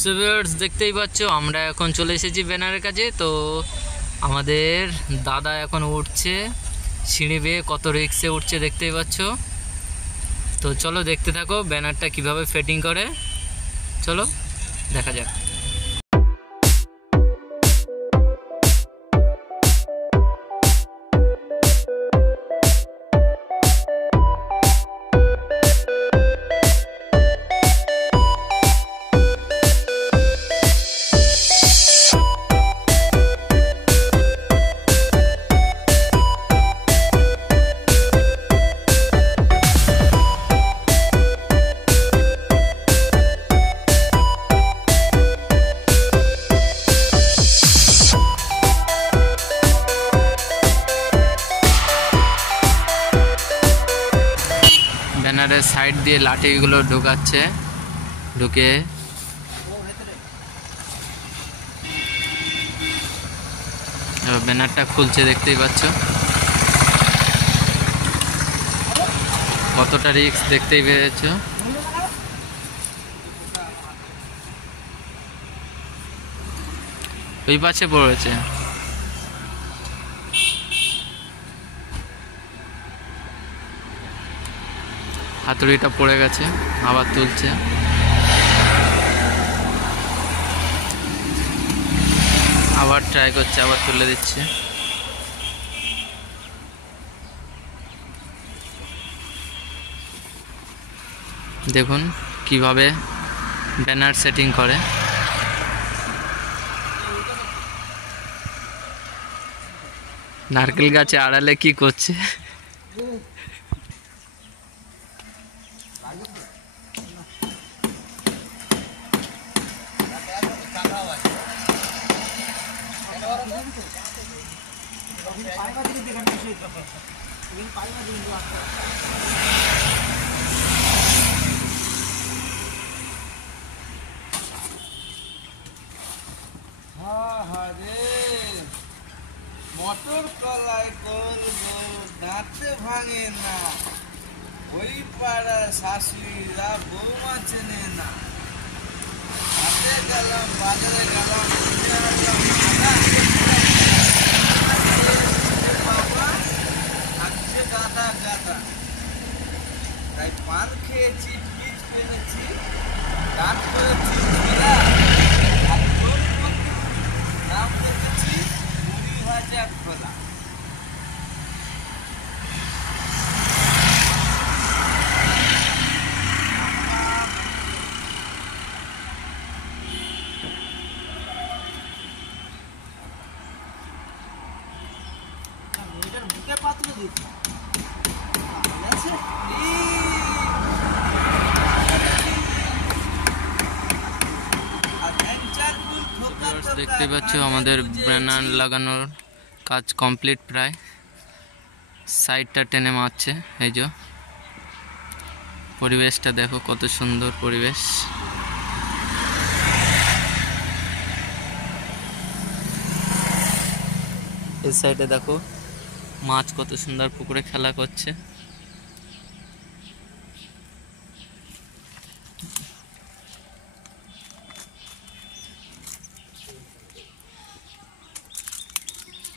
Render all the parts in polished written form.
So viewers, দেখতেই পাচ্ছ আমরা এখন চলে এসেছি ব্যানারের কাছে। তো আমাদের দাদা এখন উঠছে সিঁড়ি বেয়ে, কত রিক্সে উঠছে দেখতেই পাচ্ছ। তো চলো দেখতে থাকো ব্যানারটা কিভাবে ফিটিং করে, চলো দেখা যাক। ব্যানারের সাইড দিয়ে লাঠিগুলো ঢুকাচ্ছে, ঢুকে ব্যানারটা খুলছে দেখতেই পাচ্ছ। কতটা রিস্ক দেখতেই পেরেছ। ওই পাশে পড়েছে, হাতুড়িটা পড়ে গেছে, আবার তুলছে। আবার ট্রাই করছে, আবার তুলে দিচ্ছে। দেখুন কিভাবে ব্যানার সেটিং করে। নারকেল গাছে আড়ালে কি করছে। মটর কলাই করবো দাঁতে ভাঙে না, ওই পাড়ার শাশুড়িরা বৌমা চেনে না। হাতে গেলাম বাজারে গেলাম, বাবা থাকছে গাদা গাদা, তাই পান খেয়েছি, পিচ পেরেছি, দাঁত করেছি নাম দেখেছি মুড়ি ভাজা খোলা। দেখতে পাচ্ছ আমাদের ব্যানার লাগানোর কাজ কমপ্লিট প্রায়। সাইডটা টেনে মারছে, এই যে পরিবেশটা দেখো কত সুন্দর পরিবেশ। এই সাইডে দেখো মাছ কত সুন্দর পুকুরে খেলা করছে।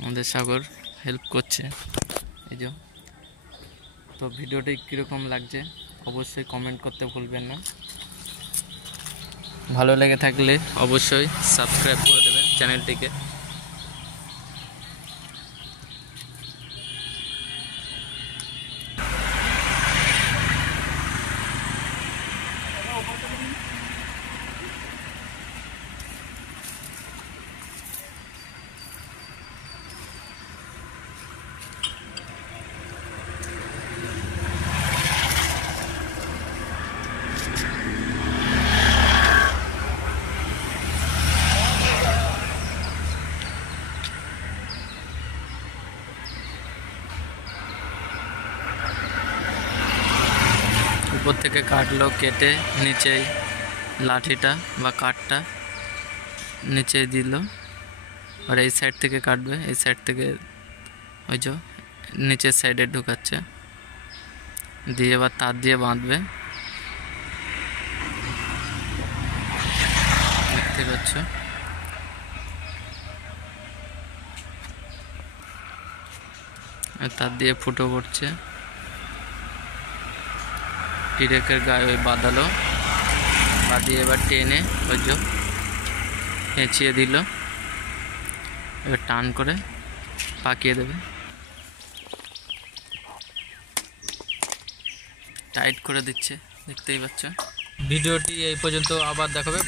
আমাদের সাগর হেল্প করছে, এই যে। তো ভিডিওটি কীরকম লাগছে অবশ্যই কমেন্ট করতে ভুলবেন না। ভালো লেগে থাকলে অবশ্যই সাবস্ক্রাইব করে দেবেন চ্যানেলটিকে। উপর থেকে কাটলো, কেটে নিচেই লাঠিটা বা কাঠটা নিচে দিল। আর এই সাইড থেকে কাটবে, এই সাইড থেকে ওই যে নিচের সাইডে ঢুকাচ্ছে, দিয়ে এবার তার দিয়ে বাঁধবে। পাচ্ছ। আর তার দিয়ে ফুটো পড়ছে। টিরেকের গায়ে ওই বাঁধালো, বাঁধিয়ে এবার টেনে ওই যে পেঁচিয়ে দিল, এবার টান করে পাকিয়ে দেবে, টাইট করে দিচ্ছে, দেখতেই পাচ্ছ। ভিডিওটি এই পর্যন্ত, আবার দেখাবে।